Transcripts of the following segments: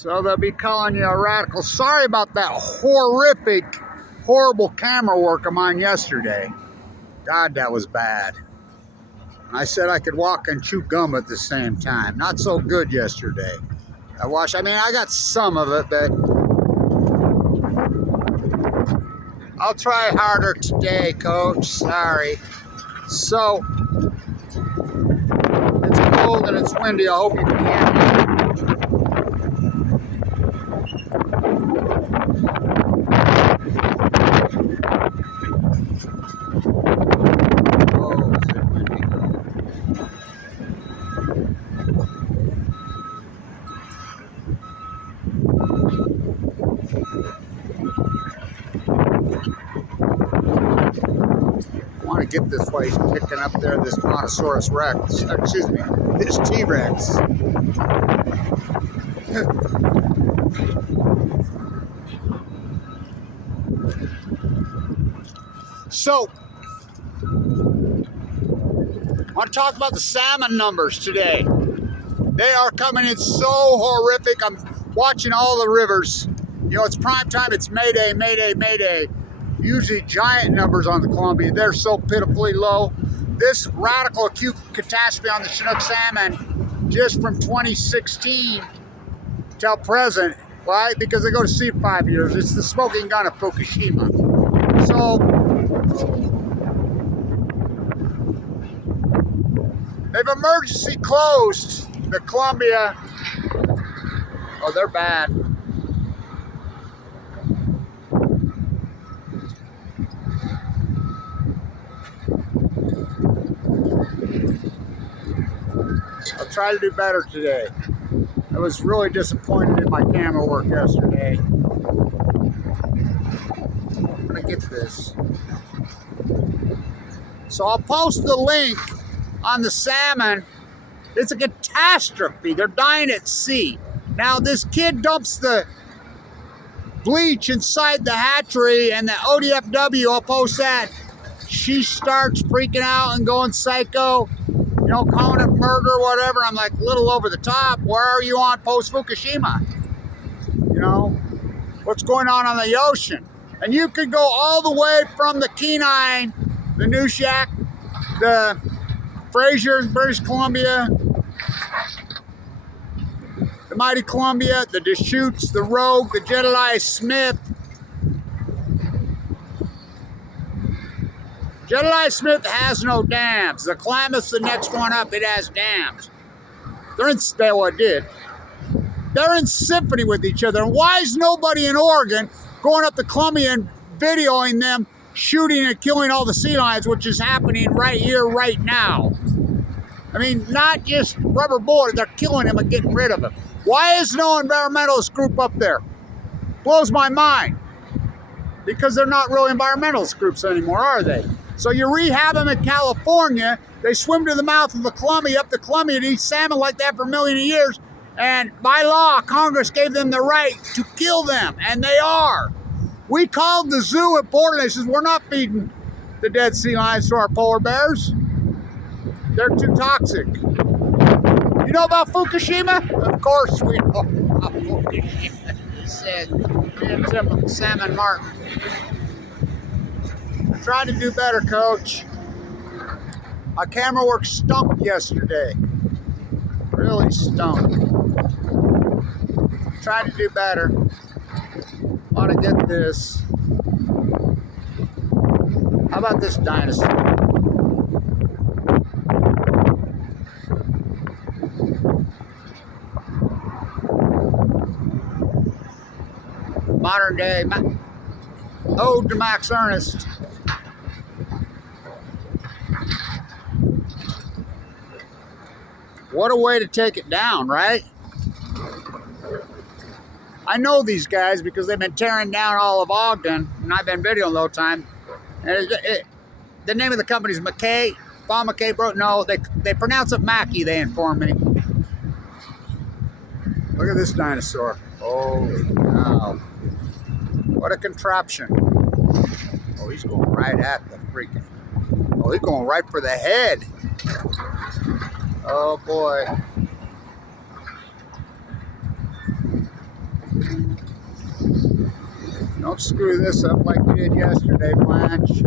So they'll be calling you a radical. Sorry about that horrible camera work of mine yesterday. God, that was bad. I said I could walk and chew gum at the same time. Not so good yesterday. I got some of it, but I'll try harder today, Coach. Sorry. So, it's cold and it's windy. I hope you can hear me. Oh, is it windy? I want to get this while he's picking up there, this Brontosaurus Rex. Excuse me, this T-Rex. So, I want to talk about the salmon numbers today. They are coming in so horrific. I'm watching all the rivers. You know, it's prime time. It's Mayday, Mayday, Mayday. Usually giant numbers on the Columbia. They're so pitifully low. This radical acute catastrophe on the Chinook salmon just from 2016 till present. Why? Because they go to sea for 5 years. It's the smoking gun of Fukushima. So, they've emergency closed the Columbia. Oh, they're bad. I'll try to do better today. I was really disappointed in my camera work yesterday. I'm gonna get this. So I'll post the link on the salmon. It's a catastrophe. They're dying at sea. Now this kid dumps the bleach inside the hatchery and the ODFW, I'll post that. She starts freaking out and going psycho, you know, calling it murder or whatever. I'm like, a little over the top. Where are you on post-Fukushima? You know, what's going on the ocean? And you could go all the way from the Kenai, the Nushack, the Fraser, British Columbia, the Mighty Columbia, the Deschutes, the Rogue, the Jedediah Smith. Jedediah Smith has no dams. The Klamath's the next one up, it has dams. They're in symphony with each other. And why is nobody in Oregon going up the Columbia and videoing them shooting and killing all the sea lions, which is happening right here, right now? I mean, not just rubber bullet, they're killing him and getting rid of him. Why is no environmentalist group up there? Blows my mind. Because they're not really environmentalist groups anymore, are they? So you rehab them in California, they swim to the mouth of the Columbia, up the Columbia, and eat salmon like that for a million years, and by law, Congress gave them the right to kill them, and they are. We called the zoo at Portland, they says, we're not feeding the dead sea lions to our polar bears. They're too toxic. You know about Fukushima? Of course we know about Fukushima. He said, Salmon Martin. I tried to do better, Coach. My camera work stunk yesterday. Really stunk. Tried to do better. Want to get this. How about this dinosaur? Modern day ode to Max Ernest. What a way to take it down, right? I know these guys because they've been tearing down all of Ogden, and I've been videoing the whole time. And the name of the company is McKay. Paul McKay bro. No, they pronounce it Mackie, they inform me. Look at this dinosaur. Holy cow. What a contraption. Oh, he's going right at the freaking... Oh, he's going right for the head. Oh, boy. Don't screw this up like you did yesterday, Blanche.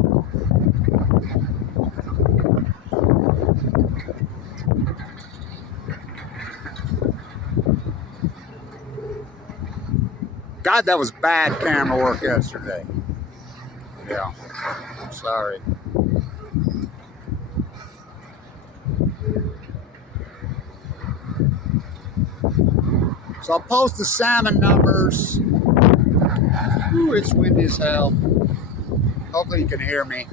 God, that was bad camera work yesterday. Yeah, I'm sorry. So I'll post the salmon numbers. Ooh, it's windy as hell. Hopefully you can hear me.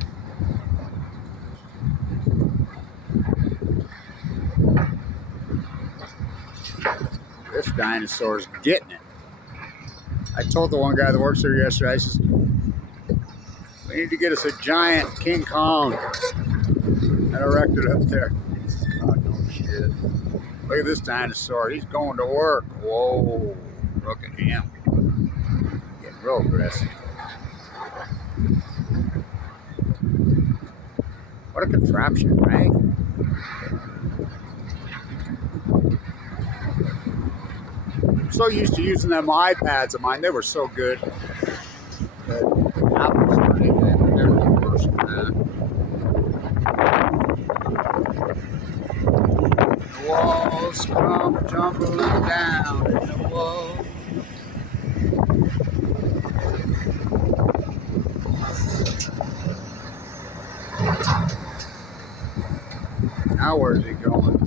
This dinosaur's getting it. I told the one guy that works there yesterday, I says, we need to get us a giant King Kong and erect it up there. Oh, no shit. Look at this dinosaur. He's going to work. Whoa. Look at him. Getting real aggressive. What a contraption, right? I'm so used to using them iPads of mine. They were so good. But Apple's pretty good. They're the worst than that. The walls come tumbling down in the wall. Now where's he going?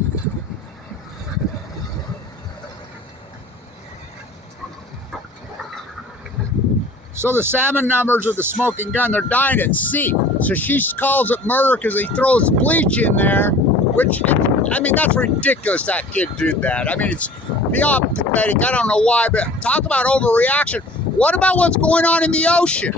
So the salmon numbers of the smoking gun, they're dying at sea. So she calls it murder because he throws bleach in there, which, I mean, that's ridiculous that kid did that. I mean, it's beyond pathetic. I don't know why, but talk about overreaction. What about what's going on in the ocean?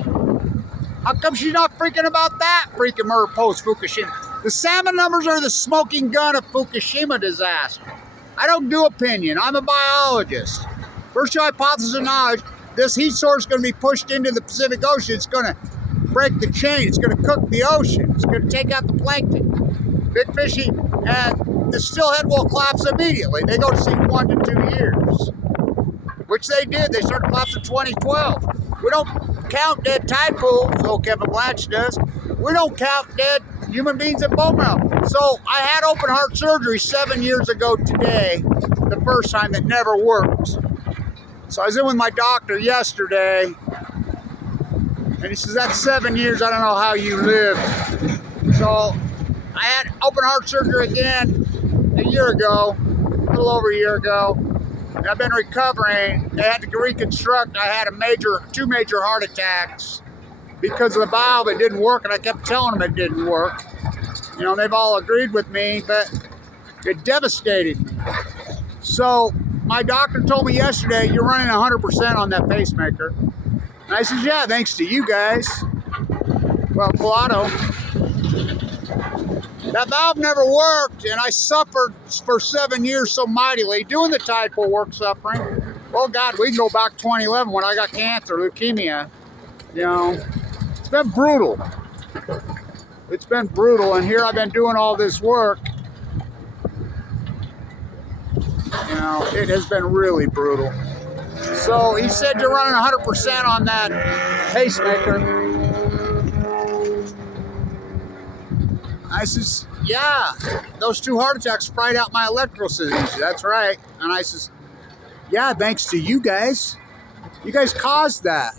How come she's not freaking about that freaking murder post-Fukushima? The salmon numbers are the smoking gun of Fukushima disaster. I don't do opinion. I'm a biologist. First hypothesis of knowledge, this heat source is going to be pushed into the Pacific Ocean. It's going to break the chain. It's going to cook the ocean. It's going to take out the plankton. Big fishy, and the stillhead will collapse immediately. They go to sea 1 to 2 years, which they did. They started collapsing in 2012. We don't count dead tide pools. Oh, Kevin Blatch does. We don't count dead human beings in bone marrow. So I had open heart surgery 7 years ago today, the first time that never worked. So I was in with my doctor yesterday, and he says, that's 7 years, I don't know how you lived. So I had open heart surgery again a year ago, a little over a year ago, and I've been recovering. They had to reconstruct. I had two major heart attacks because of the valve. It didn't work, and I kept telling them it didn't work. You know, they've all agreed with me, but it devastated me. So my doctor told me yesterday, you're running 100% on that pacemaker. And I said, yeah, thanks to you guys. Well, Pilato, that valve never worked, and I suffered for 7 years so mightily doing the tide pool work suffering. Well, God, we can go back to 2011 when I got cancer, leukemia. You know, it's been brutal. It's been brutal, and here I've been doing all this work. You know, it has been really brutal. So he said you're running 100% on that pacemaker. I says, yeah, those 2 heart attacks fried out my electrical system. That's right. And I says, yeah, thanks to you guys. You guys caused that.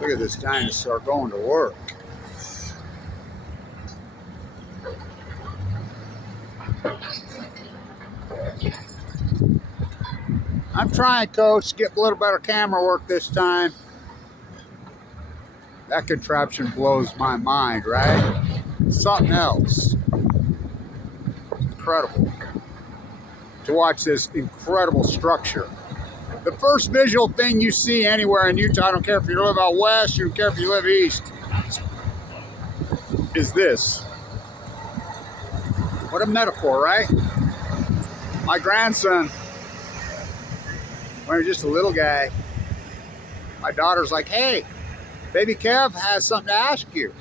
Look at this dinosaur going to work. I'm trying, Coach, to get a little better camera work this time. That contraption blows my mind, right? Something else. Incredible. To watch this incredible structure. The first visual thing you see anywhere in Utah, I don't care if you live out west, you don't care if you live east, is this. What a metaphor, right? My grandson, when he was just a little guy, my daughter's like, hey, baby Kev has something to ask you.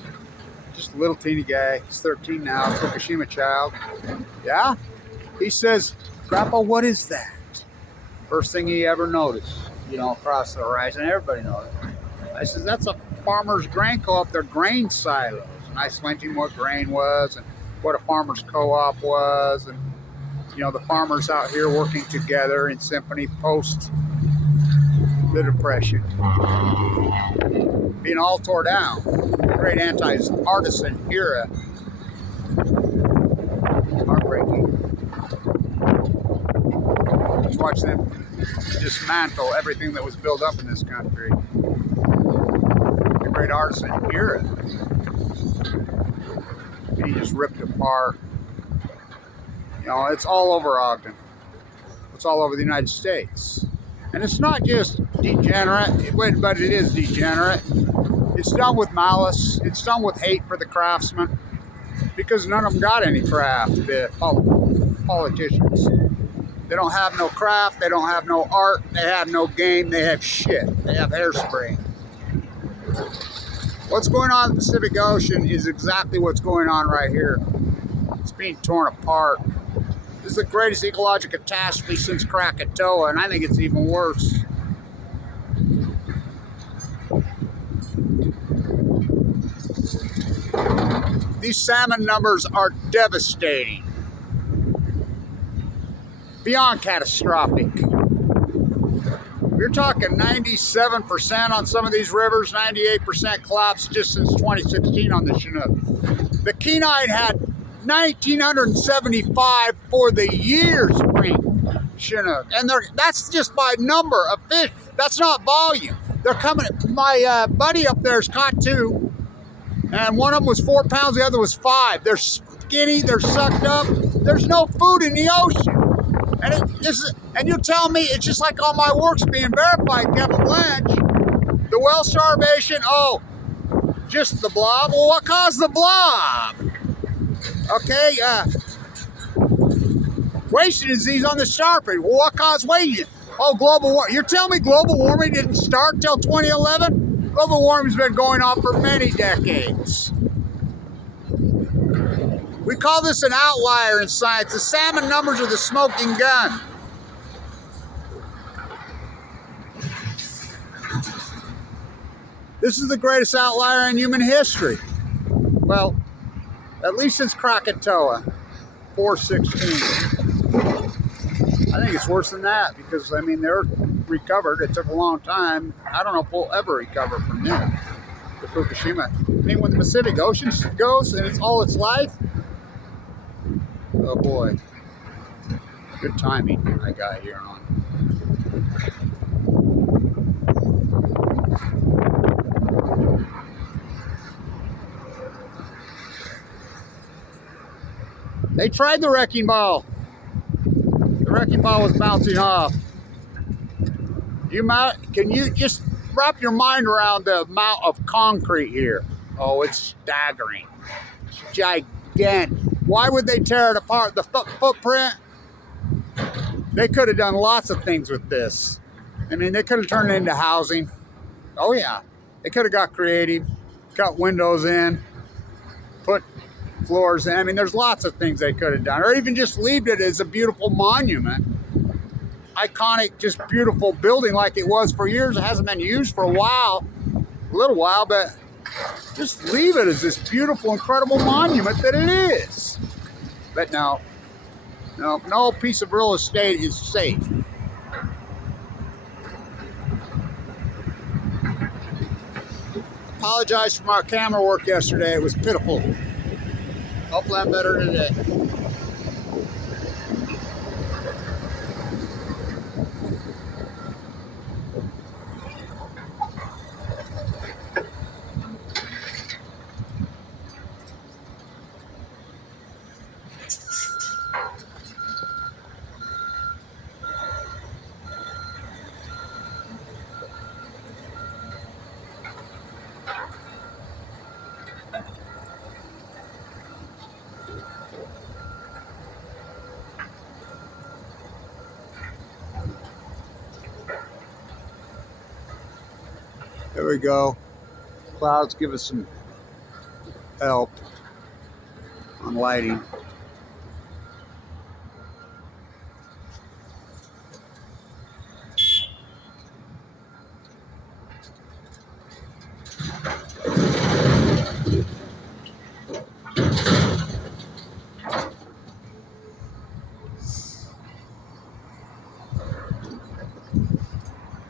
just a little teeny guy. He's 13 now, FUKUSHIMA child. Yeah? He says, Grandpa, what is that? First thing he ever noticed, you know, across the horizon. Everybody knows it. I says, that's a farmer's grain co-op, their grain silos. And I explained to him what grain was and what a farmer's co-op was. And, you know, the farmers out here working together in symphony post the Depression. Being all tore down. Great anti-artisan era. Heartbreaking. Just watch them dismantle everything that was built up in this country. The great artisan era. And he just ripped apart. You know, it's all over Ogden. It's all over the United States. And it's not just degenerate, but it is degenerate. It's done with malice. It's done with hate for the craftsmen. Because none of them got any craft, the politicians. They don't have no craft. They don't have no art. They have no game. They have shit. They have hairspray. What's going on in the Pacific Ocean is exactly what's going on right here. It's being torn apart. This is the greatest ecological catastrophe since Krakatoa, and I think it's even worse. These salmon numbers are devastating. Beyond catastrophic. You're talking 97% on some of these rivers, 98% collapse just since 2016 on the Chinook. The Kenai had 1,975 for the year spring Chinook. And that's just by number of fish. That's not volume. They're coming. My buddy up there's caught 2. And one of them was 4 pounds, the other was 5. They're skinny, they're sucked up. There's no food in the ocean. And you tell me it's just like all my work's being verified, Kevin Blanche. The well starvation, oh, just the blob. Well, what caused the blob? Okay, wasting disease on the starfish. Well, what caused wasting? Oh, global warming. You're telling me global warming didn't start till 2011? Global warming's been going on for many decades. We call this an outlier in science. The salmon numbers are the smoking gun. This is the greatest outlier in human history. Well, at least since Krakatoa, 416. I think it's worse than that because, I mean, they're recovered. It took a long time. I don't know if we'll ever recover from them, the Fukushima. I mean, when the Pacific Ocean goes and it's all its life, oh boy, good timing I got here on. They tried the wrecking ball. The wrecking ball was bouncing off. Can you just wrap your mind around the amount of concrete here? Oh, it's staggering. It's gigantic. Why would they tear it apart? The footprint? They could have done lots of things with this. I mean, they could have turned it into housing. Oh yeah. They could have got creative, cut windows in, put floors in. I mean, there's lots of things they could have done. Or even just leave it as a beautiful monument. Iconic, just beautiful building like it was for years. It hasn't been used for a little while, but just leave it as this beautiful, incredible monument that it is. But no piece of real estate is safe. Apologize for my camera work yesterday. It was pitiful. Hopefully I'm better today. There we go. Clouds give us some help on lighting.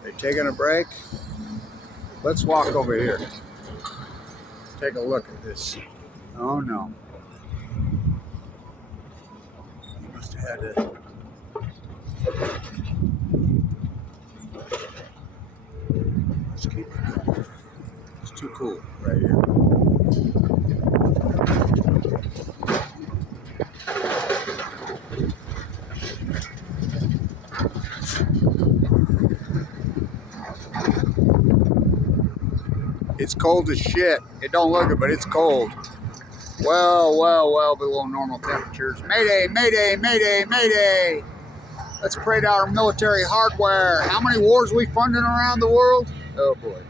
They taking a break? Let's walk over here. Take a look at this. Oh no. Must have had to. Let's keep it going. It's too cool right here. It's cold as shit. It don't look it, but it's cold. Well below normal temperatures. Mayday, mayday, mayday, mayday. Let's pray to our military hardware. How many wars we funding around the world? Oh boy.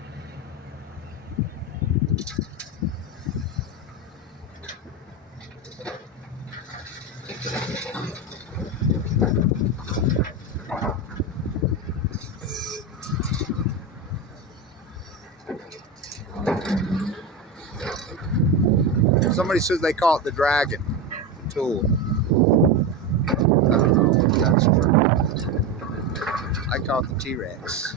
Somebody says they call it the dragon tool. I don't know if that's true. I call it the T-Rex.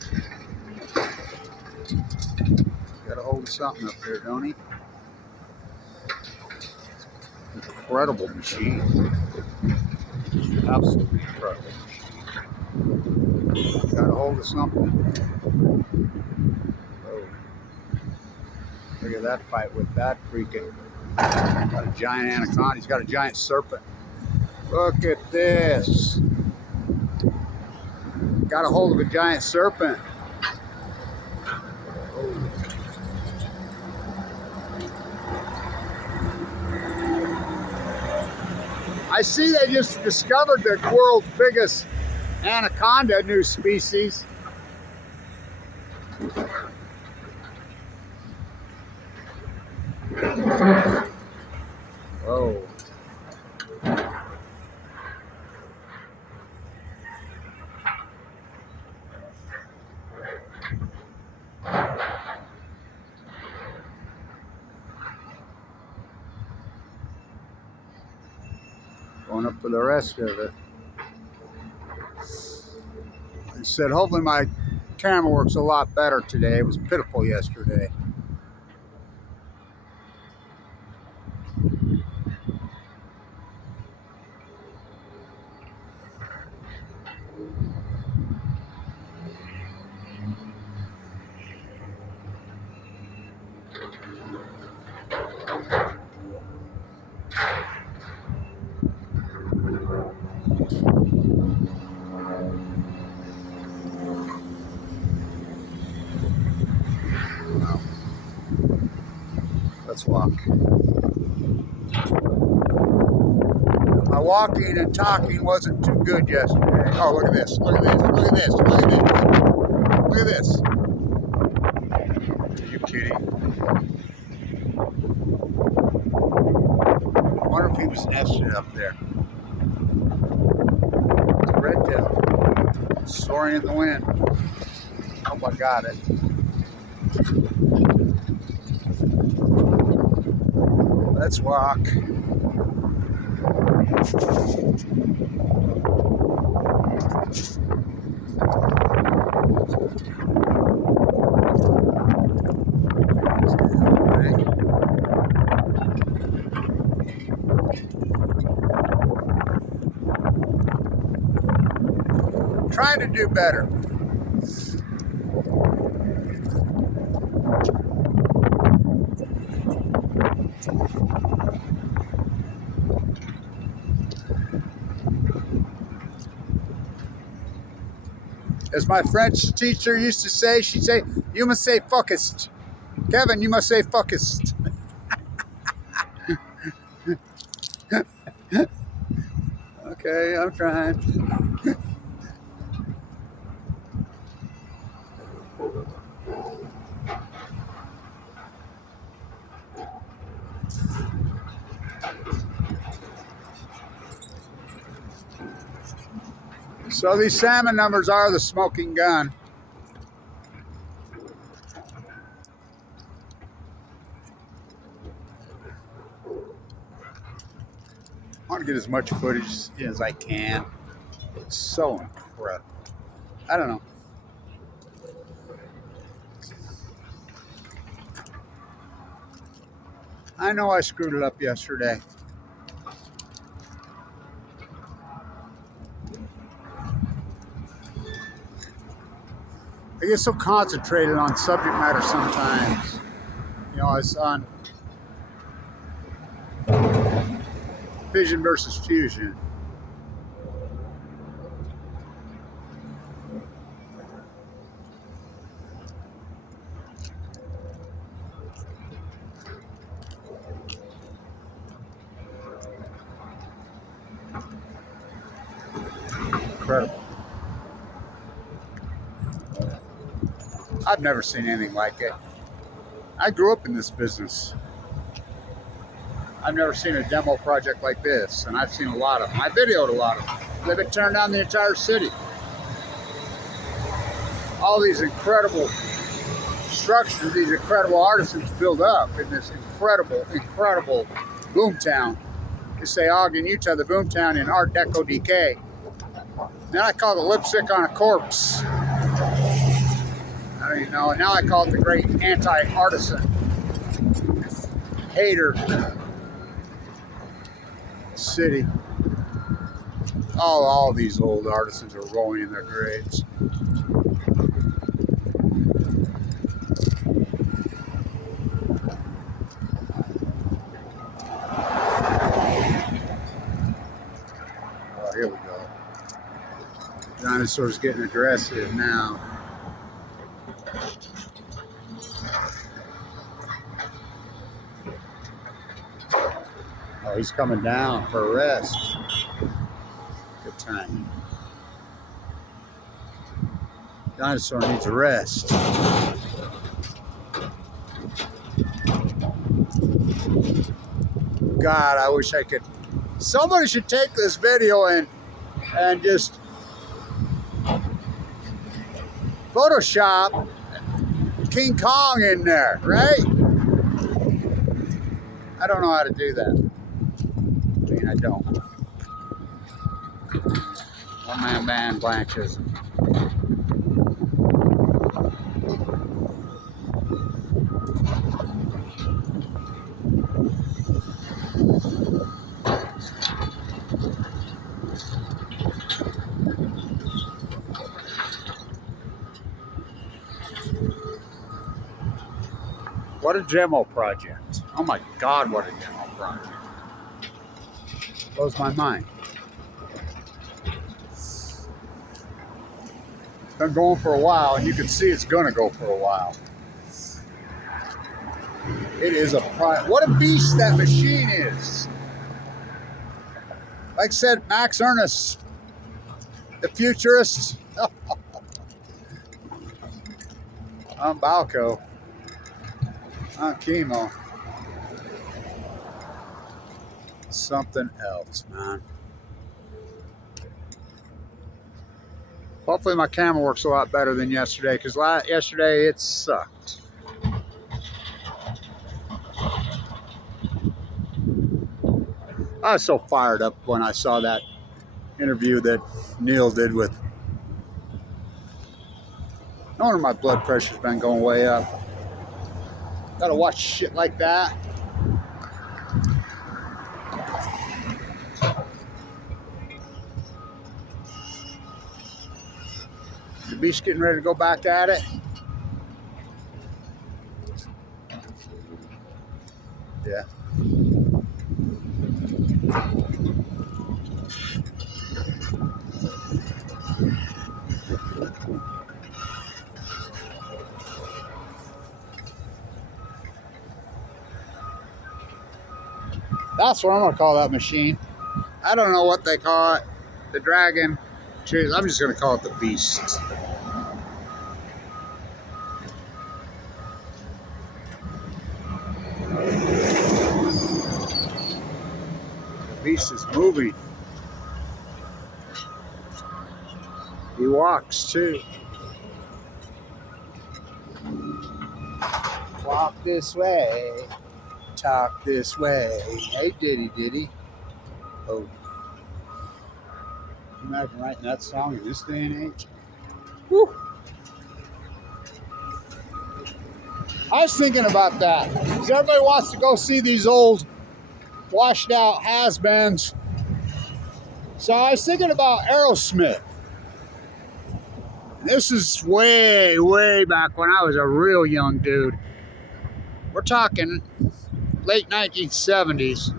Got a hold of something up there, don't he? Incredible machine. Absolutely incredible machine. Got a hold of something. Oh. Look at that fight with that freaking. Got a giant anaconda. He's got a giant serpent. Look at this. Got a hold of a giant serpent. Oh. I see they just discovered the world's biggest anaconda, new species. Whoa. Going up for the rest of it. I said, hopefully my camera works a lot better today. It was pitiful yesterday. Let's walk. My walking and talking wasn't too good yesterday. Oh, look at this. Look at this. Look at this. Look at this. Look at this. Are you kidding? I wonder if he was nested up there. It's a red tail. Soaring in the wind. Hope I got it. Let's walk. Trying to do better. As my French teacher used to say, she'd say, you must say focused. Kevin, you must say focused. Okay, I'm trying. So these salmon numbers are the smoking gun. I want to get as much footage as I can. It's so incredible. I don't know. I know I screwed it up yesterday. I get so concentrated on subject matter sometimes. You know, it's on fission versus fusion. Incredible. I've never seen anything like it. I grew up in this business. I've never seen a demo project like this, and I've seen a lot of them. I videoed a lot of them. They've been tearing down the entire city. All these incredible structures, these incredible artisans build up in this incredible, incredible boomtown. They say Ogden, Utah, the boomtown in Art Deco decay. Then I call it the lipstick on a corpse. I don't even know. And now I call it the great anti-artisan hater city. All these old artisans are rolling in their graves. Oh, here we go. Dinosaur's getting aggressive now. Oh, he's coming down for a rest. Good timing. Dinosaur needs a rest. God, I wish I could. Somebody should take this video and just Photoshop King Kong in there, right? I don't know how to do that. I mean, I don't. One-man band, blankism. What a demo project. Oh my God, what a demo project. Blows my mind. It's been going for a while, and you can see it's gonna go for a while. It is what a beast that machine is. Like I said, Max Ernst, the futurist. I'm Balco. I'm Chemo. Something else, man. Hopefully my camera works a lot better than yesterday, because yesterday it sucked. I was so fired up when I saw that interview that Neil did with. No wonder my blood pressure's been going way up. Gotta watch shit like that. The beast's getting ready to go back at it. Yeah. That's what I'm gonna call that machine. I don't know what they call it. The dragon. I'm just gonna call it the beast. The beast is moving. He walks too. Walk this way, talk this way. Hey, diddy. Oh, imagine writing that song in this day and age. Woo. I was thinking about that, because everybody wants to go see these old, washed out has-beens. So I was thinking about Aerosmith. This is way, way back when I was a real young dude. We're talking late 1970s.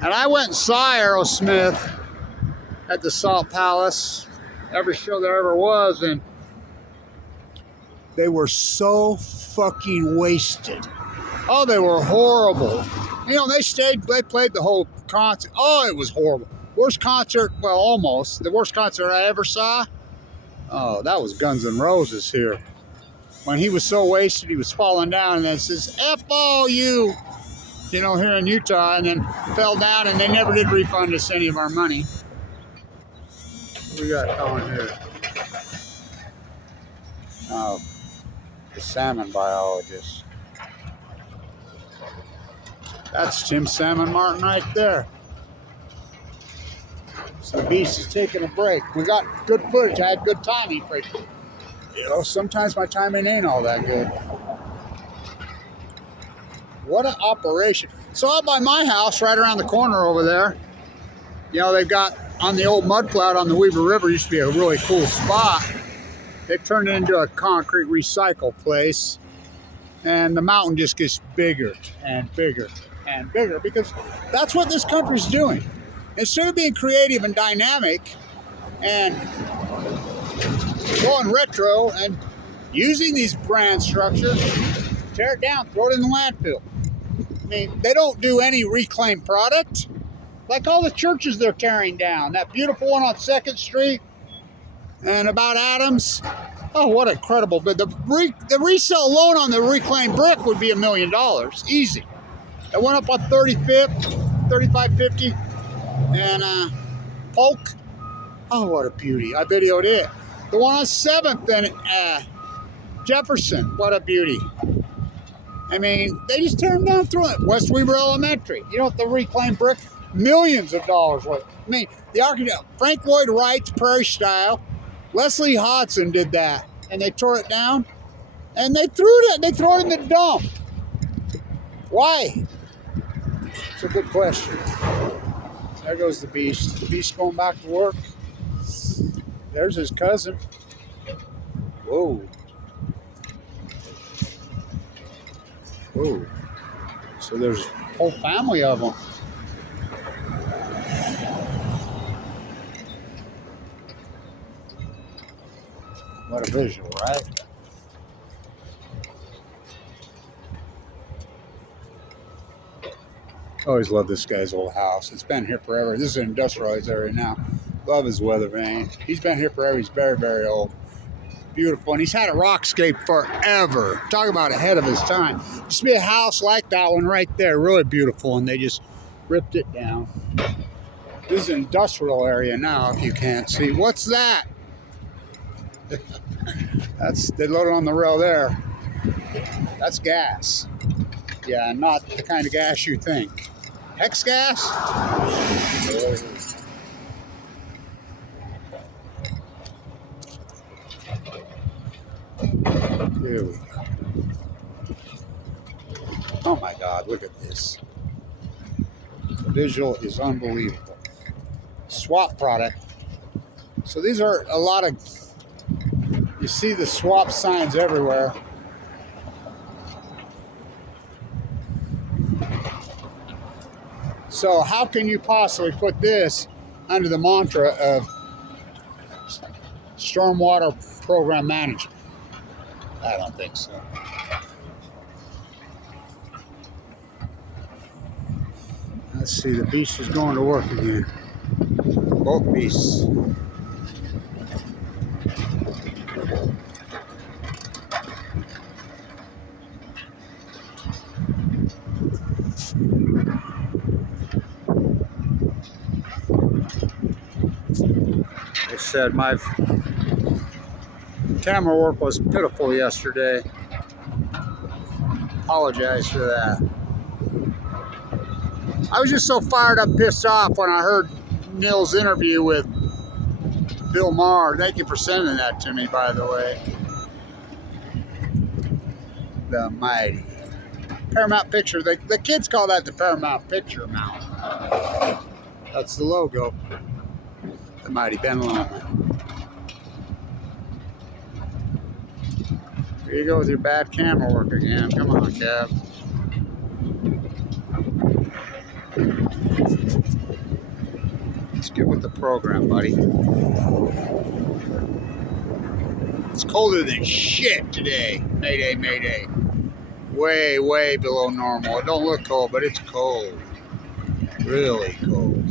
And I went and saw Aerosmith at the Salt Palace, every show there ever was, and they were so fucking wasted. Oh, they were horrible. You know, they played the whole concert. Oh, it was horrible. Worst concert, well, almost. The worst concert I ever saw. Oh, that was Guns N' Roses here. When he was so wasted, he was falling down, and then says, F all you, you know, here in Utah, and then fell down, and they never did refund us any of our money. What we got going here? Oh, the salmon biologist. That's Tim Salmon Martin right there. So the beast is taking a break. We got good footage. I had good timing. You know, sometimes my timing ain't all that good. What an operation. So out by my house, right around the corner over there, you know, they've got on the old mud flat on the Weaver River, used to be a really cool spot. They've turned it into a concrete recycle place. And the mountain just gets bigger and bigger and bigger, because that's what this country's doing. Instead of being creative and dynamic and going retro and using these brand structures, tear it down, throw it in the landfill. I mean, they don't do any reclaimed product. Like all the churches they're tearing down. That beautiful one on 2nd Street and about Adams. Oh, what a incredible bid. The resale alone on the reclaimed brick would be $1 million. Easy. It went up on 35th, 3550. And Polk. Oh, what a beauty. I videoed it. The one on 7th and Jefferson. What a beauty. I mean, they just tear them down through it. West Weaver Elementary. You know what the reclaimed brick? Millions of dollars worth. I mean, the architect, Frank Lloyd Wright's Prairie Style. Leslie Hodson did that. And they tore it down. And they threw it. They threw it in the dump. Why? It's a good question. There goes the beast. The beast going back to work. There's his cousin. Whoa. Whoa. So there's a whole family of them. What a visual, right? I always love this guy's old house. It's been here forever. This is an industrialized area now. Love his weather vane. He's been here forever. He's very, very old. Beautiful. And he's had a rockscape forever. Talk about ahead of his time. Used to be a house like that one right there. Really beautiful. And they just ripped it down. This is an industrial area now, if you can't see. What's that? They loaded on the rail there. That's gas. Yeah, not the kind of gas you think. Hex gas? Here we go. Oh my God, look at this. The visual is unbelievable. Swap product. So these are a lot of, you see the swap signs everywhere. So how can you possibly put this under the mantra of stormwater program management? I don't think so. Let's see, the beast is going to work again. Both beasts. Let's said, my camera work was pitiful yesterday. Apologize for that. I was just so fired up, pissed off when I heard Neil's interview with Bill Maher. Thank you for sending that to me, by the way. The mighty Paramount Picture. The kids call that the Paramount Picture mount. That's the logo. The mighty Ben Lund. Here you go with your bad camera work again. Come on, Kev. Let's get with the program, buddy. It's colder than shit today. Mayday, mayday. Way, way below normal. It don't look cold, but it's cold. Really cold.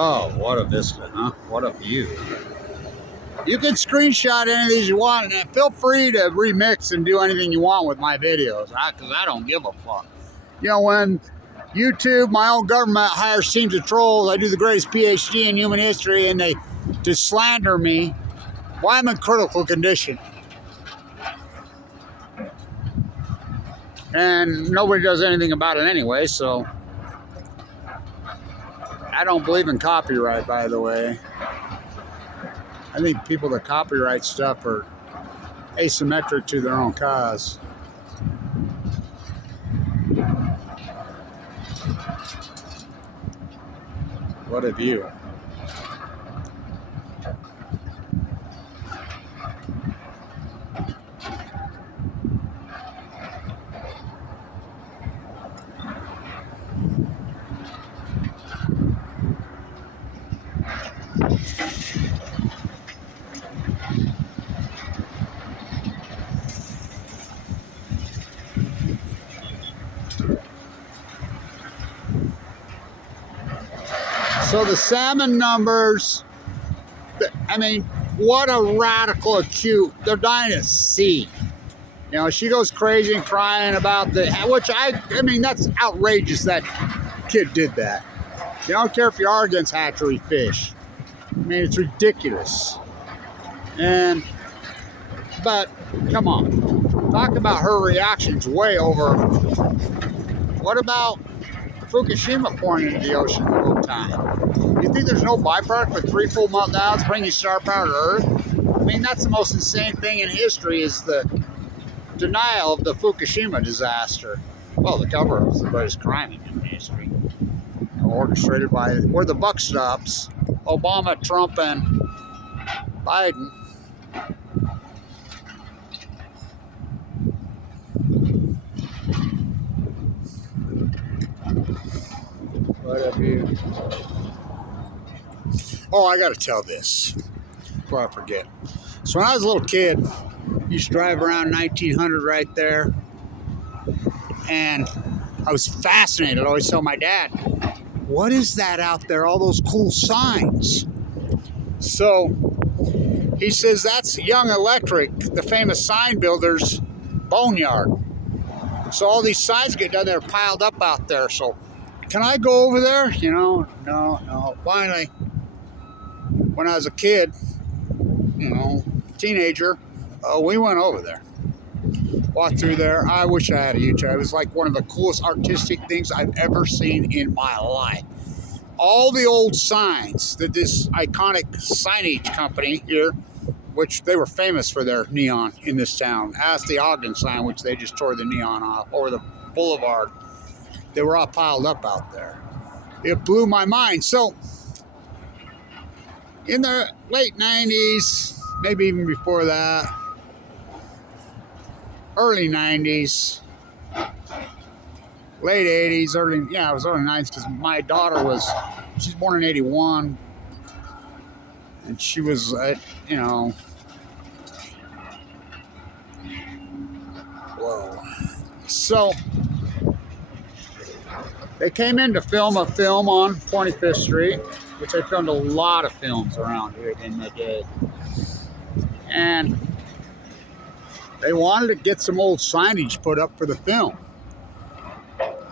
Oh, what a vista, huh? What a view. You can screenshot any of these you want, and feel free to remix and do anything you want with my videos, because I don't give a fuck. You know, when YouTube, my own government, hires teams of trolls, I do the greatest PhD in human history, and they just slander me, well, I'm in critical condition. And nobody does anything about it anyway, so I don't believe in copyright, by the way. I think people that copyright stuff are asymmetric to their own cause. What a view. So the salmon numbers, I mean, what a radical acute. They're dying at sea. You know, she goes crazy and crying about which I mean, that's outrageous that kid did that. You don't care if you are against hatchery fish. I mean, it's ridiculous. But come on, talk about her reactions way over. What about FUKUSHIMA pouring into the ocean the whole time? You think there's no byproduct with 3 full meltdowns bringing star power to Earth? I mean, that's the most insane thing in history, is the denial of the FUKUSHIMA disaster. Well, the cover was the greatest crime in human history. Orchestrated by where the buck stops, Obama, Trump, and Biden. What a view. Oh, I got to tell this before I forget. So when I was a little kid, I used to drive around 1900 right there, and I was fascinated. I always tell my dad, what is that out there, all those cool signs? So he says, that's Young Electric, the famous sign builder's boneyard. So all these signs get done, they're piled up out there. So can I go over there? You know, no. Finally, when I was a kid, you know, teenager, we went over there. Walked through there. I wish I had a YouTube. It was like one of the coolest artistic things I've ever seen in my life. All the old signs that this iconic signage company here, which they were famous for their neon in this town, as the Ogden sign, which they just tore the neon off, or the boulevard. They were all piled up out there. It blew my mind. So, in the late 90s, maybe even before that, early 90s, late 80s, it was early 90s, because my daughter she's born in 81, and she was, you know, whoa. So, They came in to film a film on 25th Street, which I filmed a lot of films around here in the day. And they wanted to get some old signage put up for the film.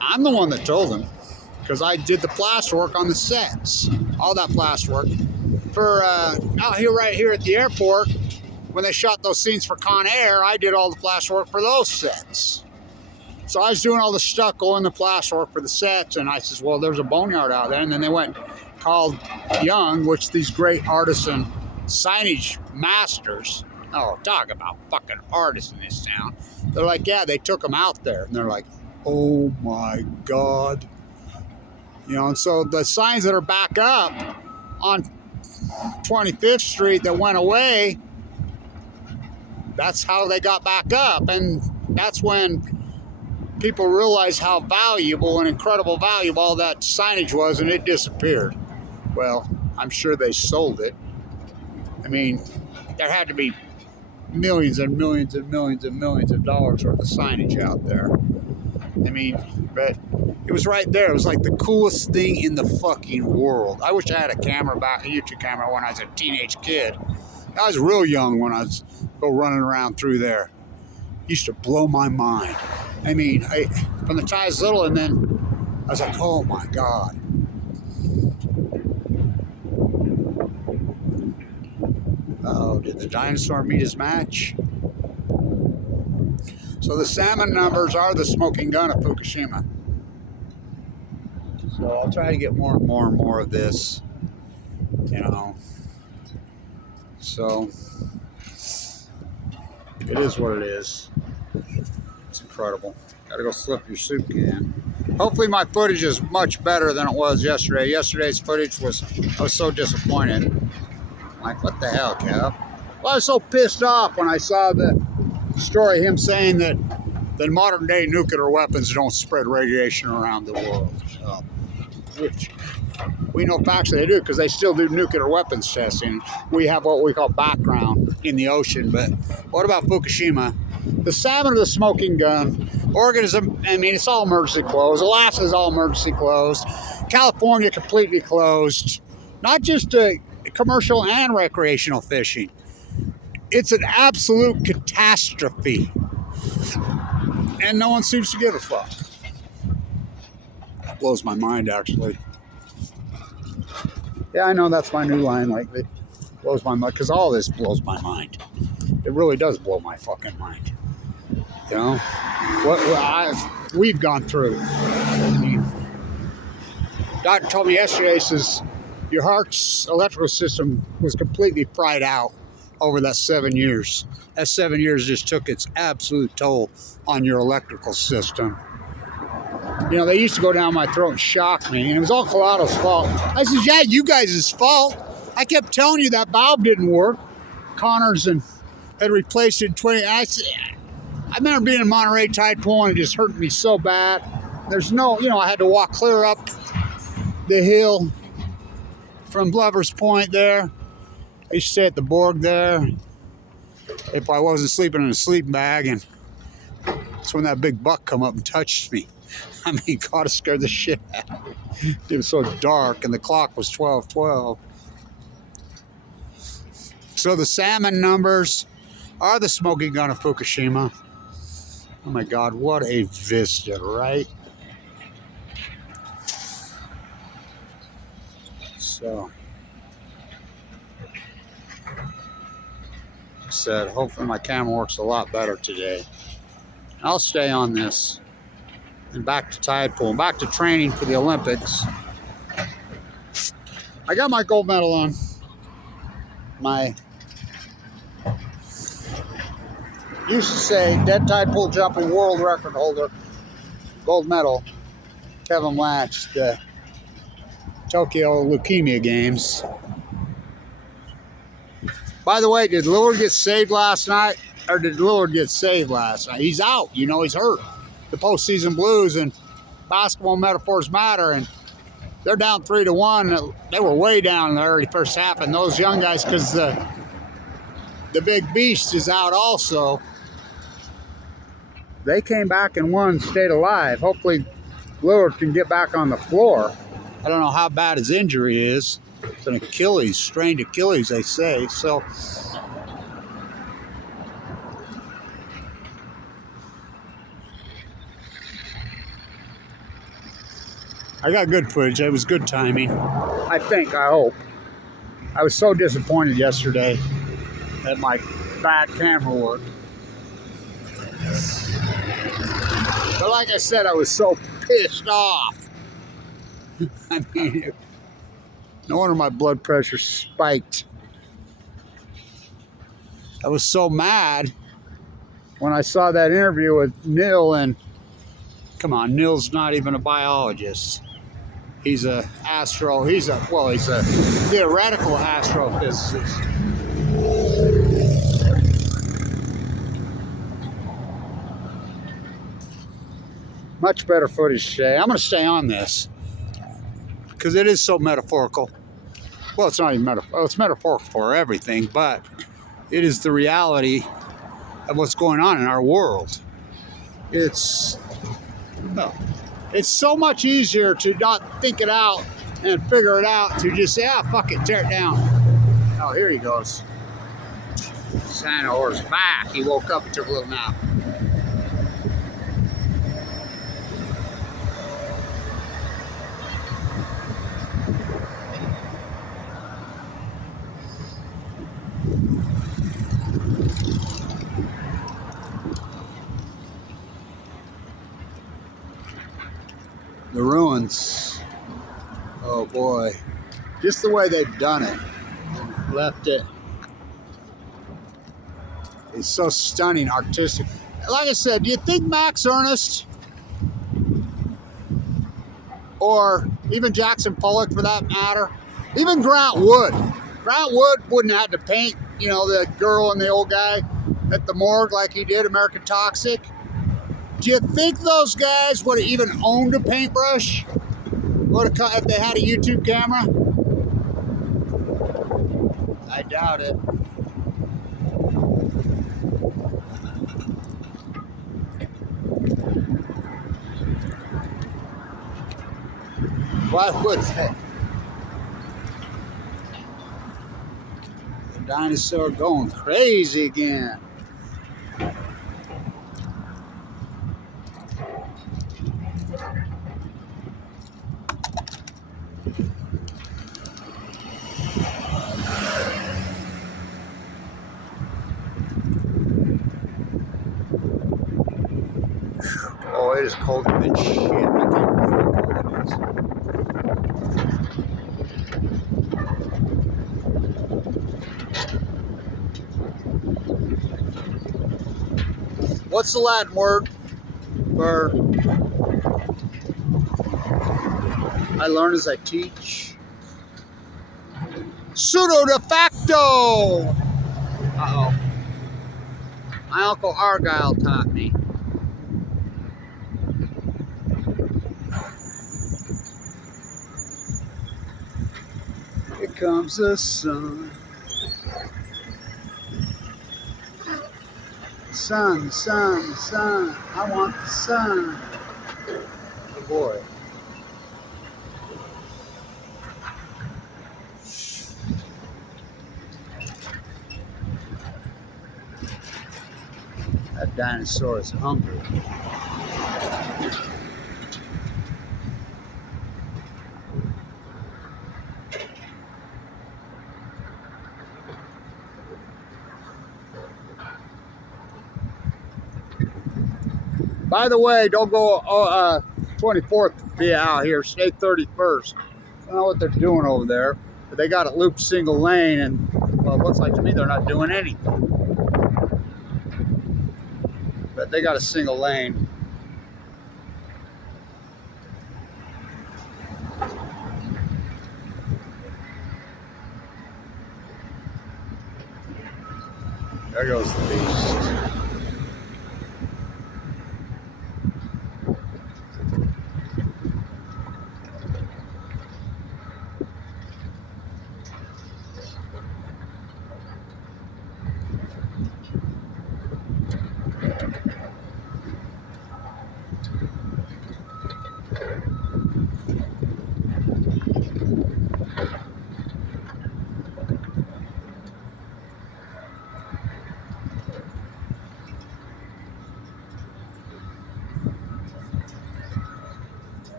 I'm the one that told them, because I did the plasterwork on the sets, all that plasterwork. For out here, right here at the airport, when they shot those scenes for Con Air, I did all the plasterwork for those sets. So I was doing all the stucco and the plasterwork for the sets, and I says, well, there's a boneyard out there. And then they went and called Young, which these great artisan signage masters. Oh, talk about fucking artists in this town. They're like, yeah, they took them out there. And they're like, oh my God. You know, and so the signs that are back up on 25th Street that went away, that's how they got back up. And that's when people realized how valuable and incredible valuable all that signage was, and it disappeared. Well, I'm sure they sold it. I mean, there had to be millions and millions and millions and millions of dollars worth of signage out there. I mean, but it was right there. It was like the coolest thing in the fucking world. I wish I had a camera back, a YouTube camera, when I was a teenage kid. I was real young when I was running around through there. It used to blow my mind. I mean, from the time I was little, and then I was like, oh my God. Oh, did the dinosaur meet his match? So the salmon numbers are the smoking gun of Fukushima. So I'll try to get more and more and more of this, you know. So it is what it is. It's incredible. Gotta go slip your soup can. Hopefully my footage is much better than it was yesterday. Yesterday's footage I was so disappointed. I'm like, what the hell, Kev? Well, I was so pissed off when I saw the story, him saying that modern day nuclear weapons don't spread radiation around the world. So, which we know factually they do, because they still do nuclear weapons testing. We have what we call background in the ocean. But what about Fukushima? The salmon of the smoking gun. Oregon is, I mean, it's all emergency closed. Alaska is all emergency closed. California completely closed. Not just commercial and recreational fishing. It's an absolute catastrophe. And no one seems to give a fuck. That blows my mind, actually. Yeah, I know that's my new line lately. Blows my mind, because all this blows my mind. It really does blow my fucking mind. You know? We've gone through. I mean, doctor told me yesterday, he says, your heart's electrical system was completely fried out over that 7 years. That 7 years just took its absolute toll on your electrical system. You know, they used to go down my throat and shock me, and it was all Colado's fault. I said, yeah, you guys' fault. I kept telling you that valve didn't work. Connors had replaced it in 20. I remember being in Monterey Tide Pool, and it just hurt me so bad. There's no, you know, I had to walk clear up the hill from Lover's Point there. I used to stay at the Borg there if I wasn't sleeping in a sleeping bag, and that's when that big buck come up and touched me. I mean, God, it scared the shit out of me. It was so dark, and the clock was 12:12. So the salmon numbers are the smoking gun of Fukushima. Oh my God, what a vista, right? So, I said, hopefully my camera works a lot better today. I'll stay on this. And back to tide pool, back to training for the Olympics. I got my gold medal on. My used to say dead tide pool jumping world record holder, gold medal, Kevin Latch, the Tokyo Leukemia Games. By the way, did Lillard get saved last night? Or did Lillard get saved last night? He's out, you know, he's hurt. The postseason blues and basketball metaphors matter, and they're down 3-1. They were way down in the early first half, and those young guys, because the big beast is out also, they came back and won, stayed alive. Hopefully Lillard can get back on the floor. I don't know how bad his injury is. It's an Achilles, strained Achilles, they say. So I got good footage. It was good timing. I think, I hope. I was so disappointed yesterday at my bad camera work. But like I said, I was so pissed off. I mean, no wonder my blood pressure spiked. I was so mad when I saw that interview with Neil, and come on, Neil's not even a biologist. He's a theoretical astrophysicist. Much better footage today. I'm going to stay on this because it is so metaphorical. Well, it's not even metaphorical. It's metaphorical for everything, but it is the reality of what's going on in our world. It's so much easier to not think it out and figure it out, to just say, fuck it, tear it down. Oh, here he goes. Santa's back. He woke up and took a little nap. The ruins. Oh boy. Just the way they've done it. Left it. It's so stunning, artistic. Like I said, do you think Max Ernst or even Jackson Pollock for that matter, even Grant Wood wouldn't have to paint, you know, the girl and the old guy at the morgue like he did American Toxic? Do you think those guys would have even owned a paintbrush? If they had a YouTube camera? I doubt it. Why would they? The dinosaur going crazy again. Oh, it is cold as shit. I can't believe how cold it is. What's the Latin word for I learn as I teach? Pseudo de facto. Uh-oh. My Uncle Argyle taught me. Here comes the sun. Sun, sun, sun. I want the sun. Oh boy. That dinosaur is hungry. By the way, don't go 24th via out here. Stay 31st. I don't know what they're doing over there, but they got it looped single lane, and well, it looks like to me they're not doing anything. But they got a single lane. There goes the beast.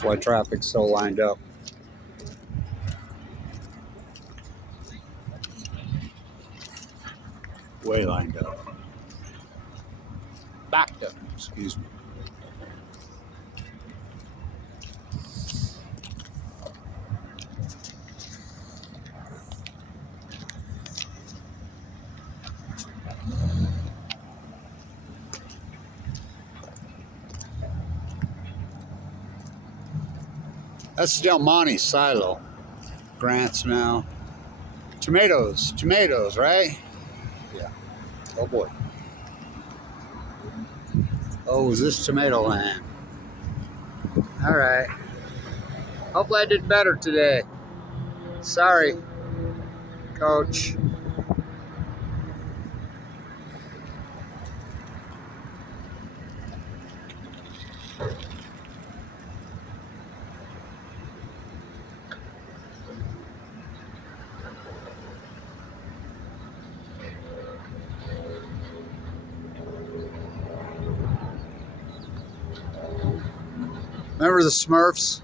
That's why traffic's so lined up. Way lined up. Backed up, excuse me. That's Del Monte silo. Grants now. Tomatoes, right? Yeah. Oh boy. Oh, is this tomato land? All right. Hopefully I did better today. Sorry, Coach. Remember the Smurfs?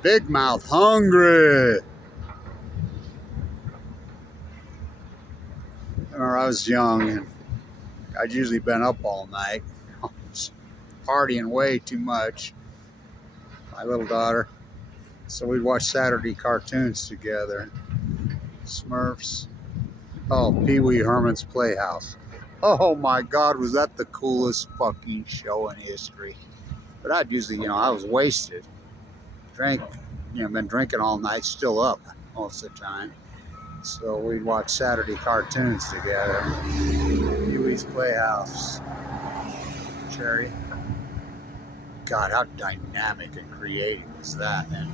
Big Mouth hungry. I remember I was young and I'd usually been up all night, partying way too much. My little daughter. So we'd watch Saturday cartoons together. Smurfs. Oh, Pee Wee Herman's Playhouse. Oh my God, was that the coolest fucking show in history? But I'd usually, I was wasted. Drank, been drinking all night, still up most of the time. So we'd watch Saturday cartoons together. Pee Wee's Playhouse. Cherry. God, how dynamic and creative is that, man?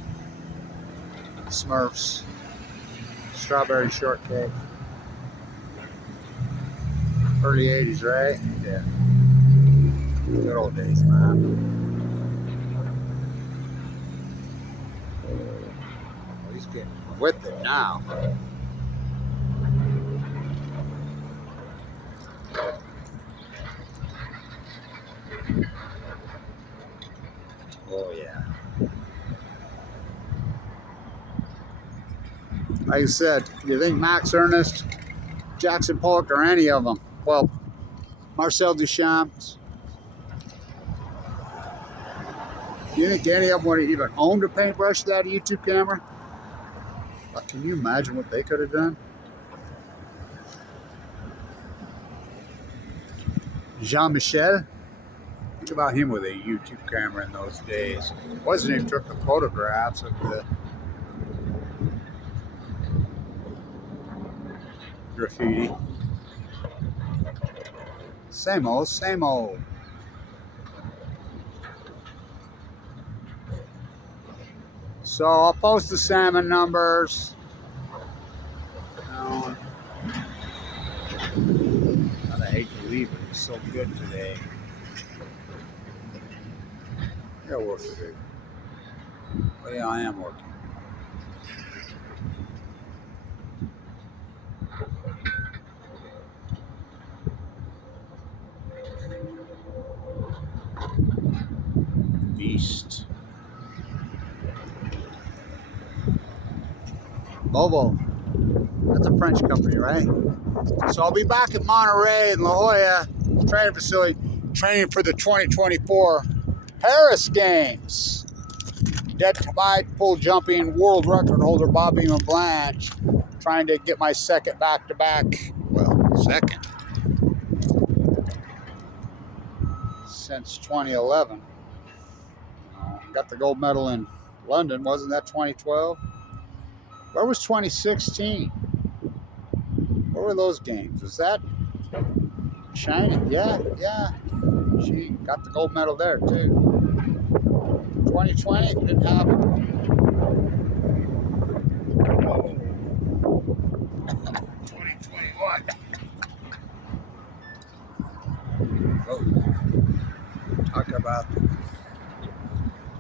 Smurfs. Strawberry Shortcake. Early 80s, right? Yeah. Good old days, man. Oh, he's getting with it now. Oh, yeah. Like I said, you think Max Ernst, Jackson Pollock, or any of them? Well, Marcel Duchamp. Do you think any of them would have even owned a paintbrush without a YouTube camera? Can you imagine what they could have done? Jean-Michel? Think about him with a YouTube camera in those days. Wasn't he took the photographs of the graffiti. Same old, same old. So I'll post the salmon numbers. I hate to leave it. It's so good today. Yeah, work today. Well, yeah, I am working. Beast. Bobo. That's a French company, right? So I'll be back at Monterey and La Jolla training facility, training for the 2024 Paris Games. Dead bike pull jumping world record holder Bobby Blanche trying to get my second back-to-back, second since 2011. Got the gold medal in London, wasn't that 2012? Where was 2016? Where were those games? Was that China? Yeah. She got the gold medal there too. 2020, it didn't happen. 2021. Oh, talk about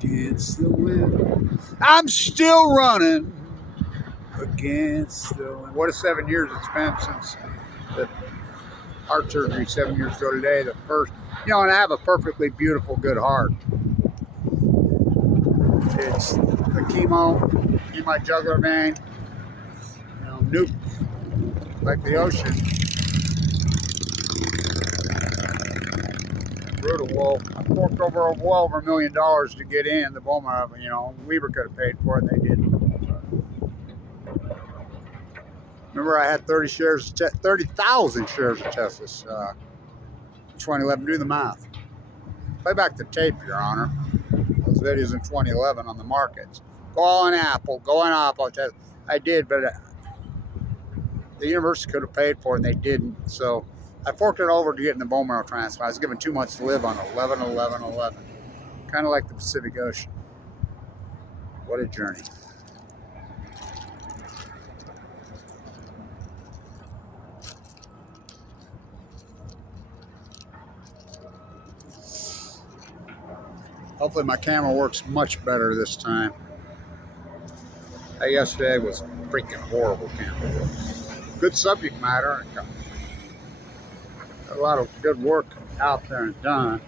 against the wind. I'm still running against the wind. What a 7 years it's been since the heart surgery 7 years ago today. The first, and I have a perfectly beautiful, good heart. targets the chemo in my jugular vein. You know, nuke like the ocean. Brutal. Well, I forked over well over $1 million to get in the bone marrow. You know, Weaver could have paid for it, and they didn't. Remember, I had 30,000 shares of Tesla's 2011. Do the math. Play back the tape, Your Honor. Those videos in 2011 on the markets. Go on Apple. Go on Apple. Tesla. I did, but the university could have paid for it, and they didn't. So I forked it over to get in the bone marrow transplant. I was given 2 months to live on 11-11-11. Kind of like the Pacific Ocean. What a journey. Hopefully my camera works much better this time. Yesterday was freaking horrible camera. Good subject matter. Got a lot of good work out there and done.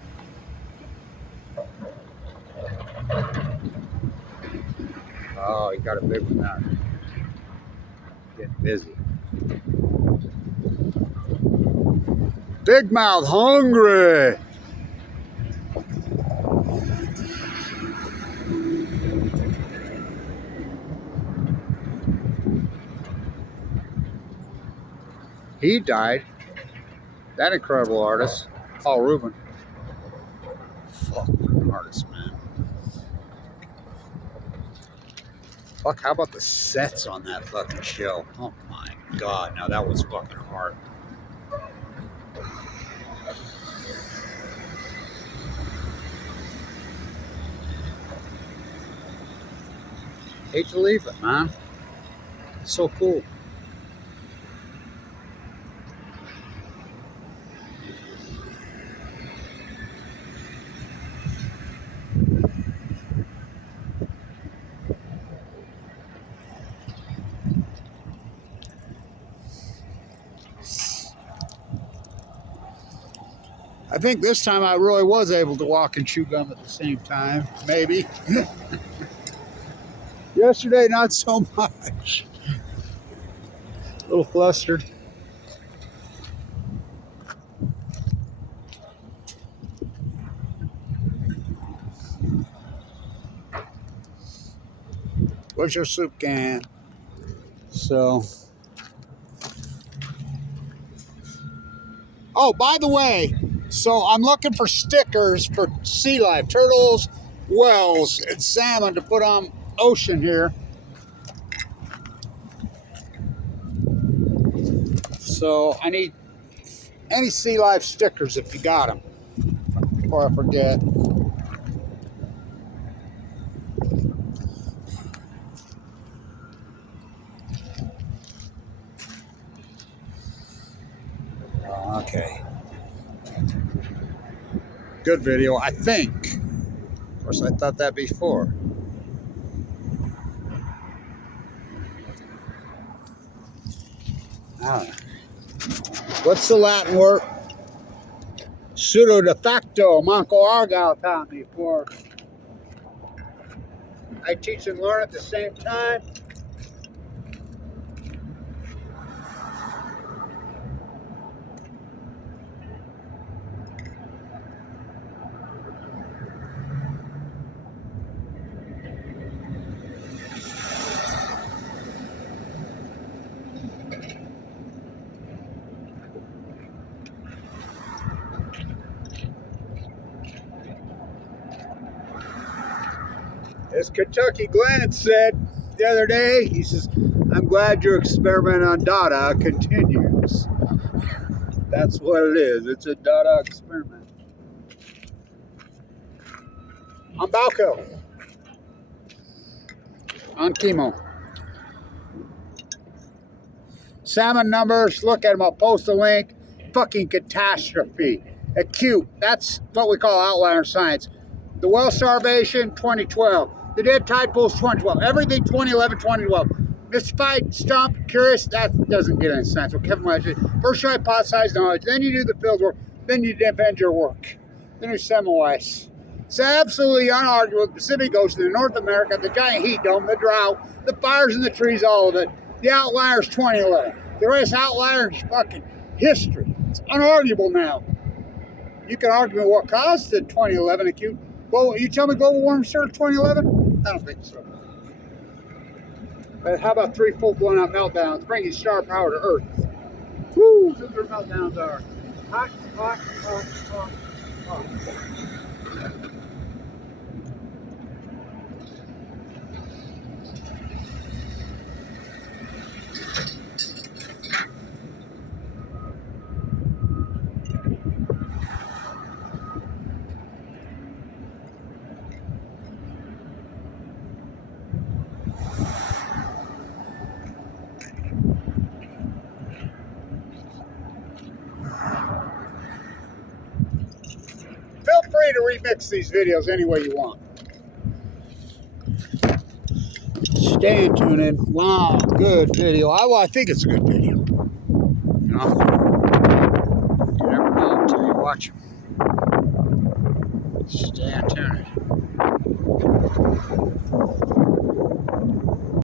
Oh, you got a big one there. Getting busy. Big mouth hungry. He died. That incredible artist, Paul Rubin. Fuck, artist, man. Fuck, how about the sets on that fucking show? Oh my God, now that was fucking hard. Hate to leave it, man. It's so cool. I think this time I really was able to walk and chew gum at the same time, maybe. Yesterday, not so much. A little flustered. Where's your soup can? So. Oh, by the way, so I'm looking for stickers for sea life, turtles, whales, and salmon to put on ocean here. So I need any sea life stickers if you got them, before I forget. Okay. Good video, I think. Of course, I thought that before. What's the Latin word? Pseudo de facto. Monco Argyle taught me before. I teach and learn at the same time. As Kentucky Glenn said the other day, he says, I'm glad your experiment on data continues. That's what it is. It's a data experiment. I'm Balco. On chemo. Salmon numbers, look at them. I'll post a link. Fucking catastrophe. Acute. That's what we call outlier science. The whale starvation, 2012. The dead tide pools, 2012. Everything 2011, 2012. Mystified, stump, curious, that doesn't get any sense. Well, Kevin Wedge, first you hypothesize knowledge, then you do the field work, then you defend your work. Then you Semmelweis. It's absolutely unarguable. The Pacific Ocean, the North America, the giant heat dome, the drought, the fires in the trees, all of it. The outlier's 2011. The rest outliers fucking history. It's unarguable now. You can argue what caused the 2011 acute. Well, you tell me global warming started 2011? I don't think so. But how about 3 full blown out meltdowns, bringing star power to Earth? Woo! Nuclear meltdowns are hot, hot, hot, hot, hot. Feel free to remix these videos any way you want. Stay tuned. Wow, good video. I think it's a good video. You know, you never know until you watch them. Stay tuned.